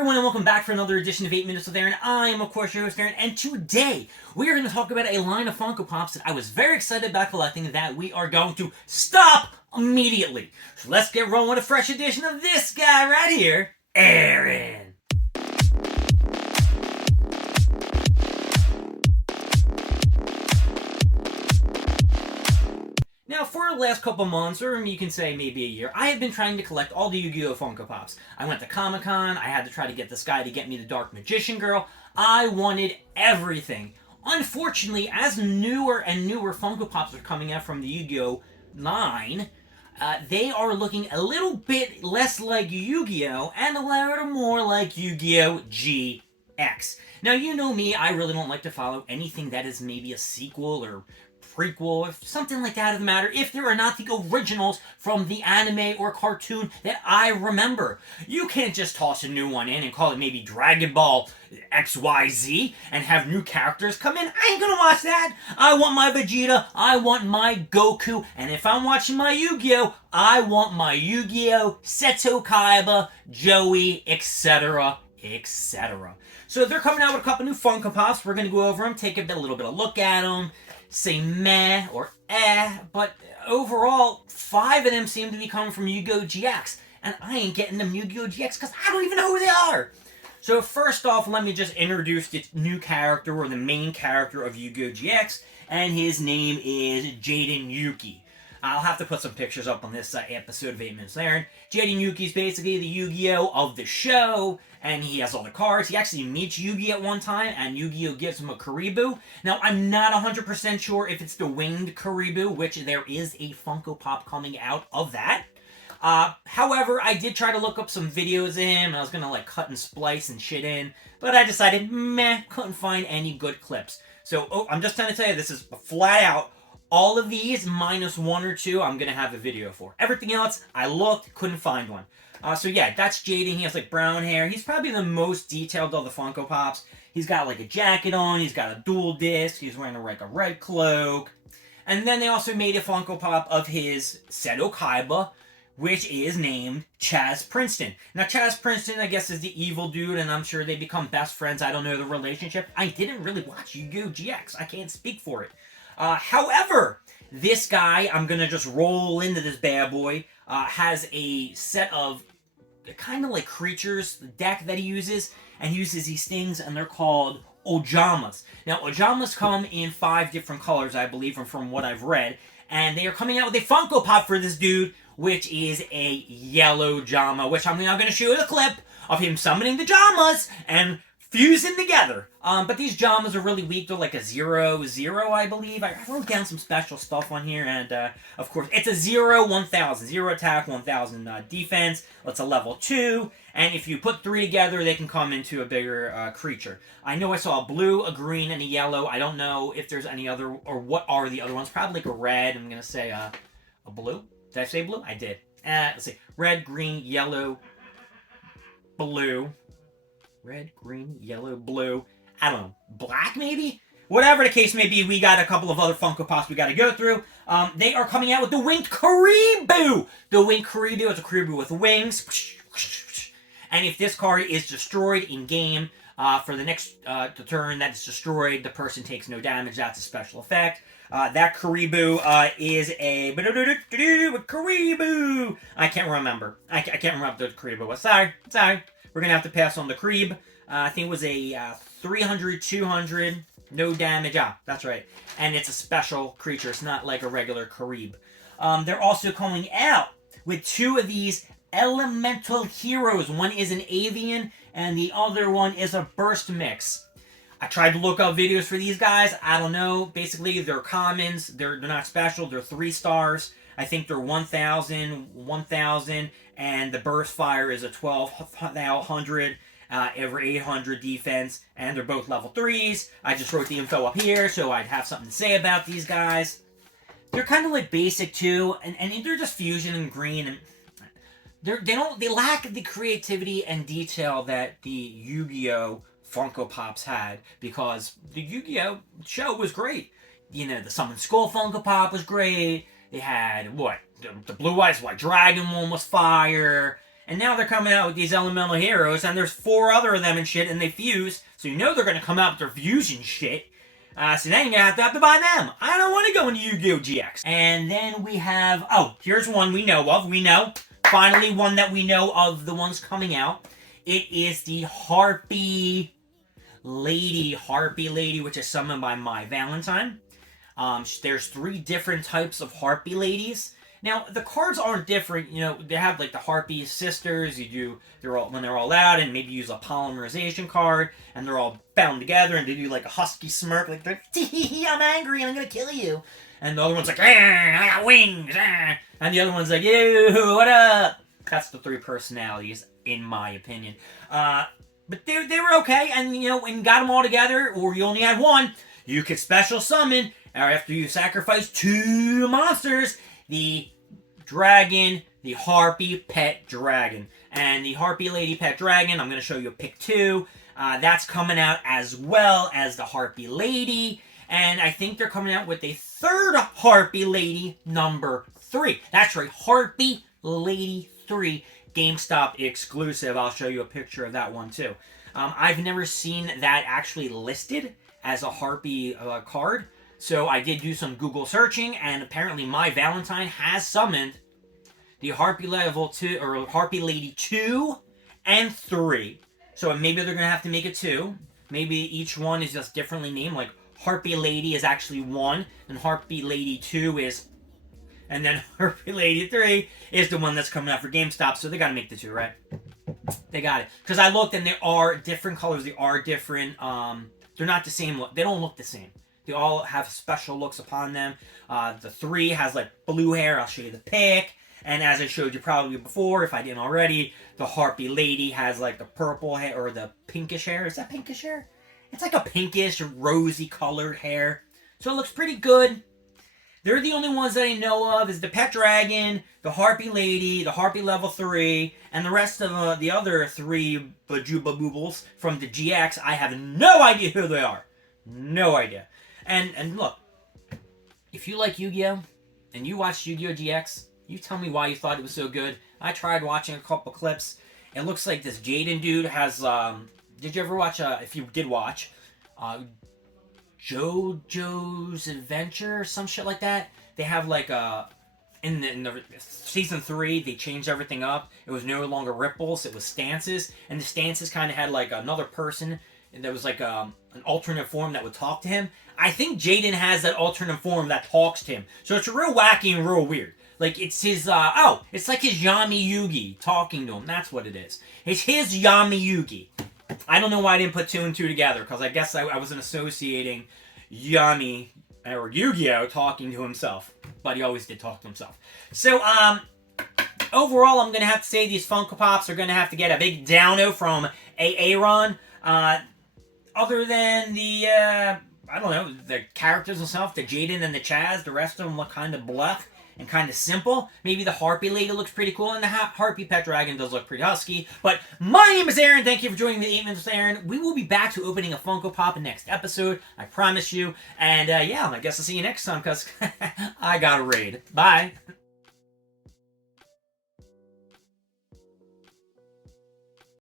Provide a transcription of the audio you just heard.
everyone, and welcome back for another edition of 8 Minutes with Aaron. I am, of course, your host, Aaron, and today we are going to talk about a line of Funko Pops that I was very excited about collecting that we are going to stop immediately. So let's get rolling with a fresh edition of this guy right here, Aaron. Now, for the last couple months, or you can say maybe a year, I have been trying to collect all the Yu-Gi-Oh! Funko Pops. I went to Comic-Con, I had to try to get this guy to get me the Dark Magician Girl. I wanted everything. Unfortunately, as newer and newer Funko Pops are coming out from the Yu-Gi-Oh! line, they are looking a little bit less like Yu-Gi-Oh! And a little more like Yu-Gi-Oh! GX. Now, you know me, I really don't like to follow anything that is maybe a sequel or prequel or something like that of the matter if there are not the originals from the anime or cartoon that I remember. You can't just toss a new one in and call it maybe Dragon Ball XYZ and have new characters come in. I ain't gonna watch that. I want my Vegeta, I want my Goku, and if I'm watching my Yu-Gi-Oh! I want my Yu-Gi-Oh! Seto Kaiba, Joey, etc. etc. So they're coming out with a couple new Funko Pops. We're gonna go over them, take a little bit of look at them, say meh or but overall, 5 of them seem to be coming from Yu-Gi-Oh! GX, and I ain't getting them Yu-Gi-Oh! GX because I don't even know who they are. So first off, let me just introduce the new character, or the main character of Yu-Gi-Oh! GX, and his name is Jaden Yuki. I'll have to put some pictures up on this episode of 8 Minutes Aaron. Jaden Yuki is basically the Yu-Gi-Oh! Of the show, and he has all the cards. He actually meets Yugi at one time, and Yu-Gi-Oh! Gives him a Karibu. Now, I'm not 100% sure if it's the winged Karibu, which there is a Funko Pop coming out of that. However, I did try to look up some videos of him. I was going to like cut and splice and shit in, but I decided, meh, couldn't find any good clips. So, I'm just trying to tell you, this is flat out. All of these, minus 1 or 2, I'm going to have a video for. Everything else, I looked, couldn't find one. So yeah, that's Jaden. He has like brown hair. He's probably the most detailed of the Funko Pops. He's got like a jacket on. He's got a dual disc. He's wearing like a red cloak. And then they also made a Funko Pop of his Seto Kaiba, which is named Chaz Princeton. Now, Chaz Princeton, I guess, is the evil dude, and I'm sure they become best friends. I don't know the relationship. I didn't really watch Yu-Gi-Oh! GX. I can't speak for it. However, this guy, I'm going to just roll into this bad boy, has a set of kind of like creatures deck that he uses, and he uses these things, and they're called Ojamas. Now, Ojamas come in 5 different colors, I believe, from what I've read, and they are coming out with a Funko Pop for this dude, which is a yellow Jama, which I'm now going to show you a clip of him summoning the Jamas and fusing together. But these Jamas are really weak. They're like a 0/0, I believe. I wrote down some special stuff on here, and of course, it's a 0/1000. 0 attack, 1000 defense. It's a level 2, and if you put 3 together, they can come into a bigger creature. I know I saw a blue, a green, and a yellow. I don't know if there's any other, or what are the other ones. Probably like a red. I'm going to say a blue. Did I say blue? I did. Let's see. Red, green, yellow, blue. Red, green, yellow, blue. I don't know. Black, maybe? Whatever the case may be, we got a couple of other Funko Pops we got to go through. They are coming out with the Winged Karibu! The Winged Karibu is a Karibu with wings. And if this card is destroyed in-game, for the next turn that is destroyed, the person takes no damage. That's a special effect. That Karibu is a... Karibu! I can't remember. I can't remember what the Karibu was. Sorry. We're going to have to pass on the Karibu. I think it was a 300, 200, no damage. That's right. And it's a special creature. It's not like a regular Karibu. They're also coming out with 2 of these elemental heroes. One is an avian, and the other one is a burst mix. I tried to look up videos for these guys. I don't know. Basically, they're commons. They're not special. They're 3 stars. I think they're 1,000, and the burst fire is a 1,200 over 800 defense, and they're both level 3s. I just wrote the info up here, so I'd have something to say about these guys. They're kind of like basic too, and they're just fusion and green, and they lack the creativity and detail that the Yu-Gi-Oh! Funko Pops had, because the Yu-Gi-Oh! Show was great. You know, the Summon Skull Funko Pop was great. They had, the Blue Eyes White Dragon one was fire. And now they're coming out with these elemental heroes, and there's 4 other of them and shit, and they fuse, so you know they're gonna come out with their fusion shit. So then you're gonna have to buy them. I don't want to go into Yu-Gi-Oh! GX. And then we have, oh, here's one we know of. We know. Finally, one that we know of the ones coming out. It is the Harpy Lady, which is summoned by My Valentine. There's 3 different types of Harpy Ladies. Now, the cards aren't different. You know, they have like the Harpy Sisters. When they're all out, and maybe use a polymerization card, and they're all bound together, and they do like a husky smirk, like, I'm angry, and I'm gonna kill you. And the other one's like, I got wings, and the other one's like, yo, what up? That's the 3 personalities, in my opinion. But they were okay, and you know, when you got them all together, or you only had one, you could special summon, or after you sacrifice 2 monsters, the dragon, the Harpy Pet Dragon. And the Harpy Lady Pet Dragon, I'm going to show you a pick 2. That's coming out as well as the Harpy Lady. And I think they're coming out with a 3rd Harpy Lady, number 3. That's right, Harpy Lady 3. GameStop exclusive. I'll show you a picture of that one too. I've never seen that actually listed as a Harpy card. So I did do some Google searching, and apparently My Valentine has summoned the Harpy Level 2, or Harpy Lady 2 and 3. So maybe they're going to have to make it 2. Maybe each one is just differently named, like Harpy Lady is actually 1, and Harpy Lady 2 is... And then Harpy Lady 3 is the one that's coming out for GameStop, so they got to make the 2, right? They got it. Because I looked, and there are different colors, they are different, they're not the same look. They don't look the same. They all have special looks upon them. The 3 has like blue hair. I'll show you the pic. And as I showed you probably before, if I didn't already, the Harpy Lady has like the purple hair, or the pinkish hair. Is that pinkish hair? It's like a pinkish, rosy colored hair. So it looks pretty good. They're the only ones that I know of is the Pet Dragon, the Harpy Lady, the Harpy Level 3, and the rest of the other 3 Bajuba Boobles from the GX. I have no idea who they are. No idea. And look, if you like Yu-Gi-Oh! And you watched Yu-Gi-Oh! GX, you tell me why you thought it was so good. I tried watching a couple clips. It looks like this Jaden dude has, did you ever watch, if you did watch, JoJo's Adventure or some shit like that? They have like in the season 3, they changed everything up. It was no longer ripples, it was stances, and the stances kind of had like another person, and there was like an alternate form that would talk to him. I think Jaden has that alternate form that talks to him, so it's real wacky and real weird. Like, it's his, it's like his Yami Yugi talking to him. That's what it is. It's his Yami Yugi. I don't know why I didn't put 2 and 2 together, because I guess I wasn't associating Yami or Yu-Gi-Oh! Talking to himself. But he always did talk to himself. So, overall, I'm going to have to say these Funko Pops are going to have to get a big downo from Aaron. Other than the, I don't know, the characters themselves, the Jaden and the Chaz, the rest of them look kind of bluff and kind of simple. Maybe the Harpy Lady looks pretty cool, and the Harpy Pet Dragon does look pretty husky. But my name is Aaron. Thank you for joining the 8 Minutes with Aaron. We will be back to opening a Funko Pop in next episode. I promise you. And yeah, I guess I'll see you next time, because I got a raid. Bye.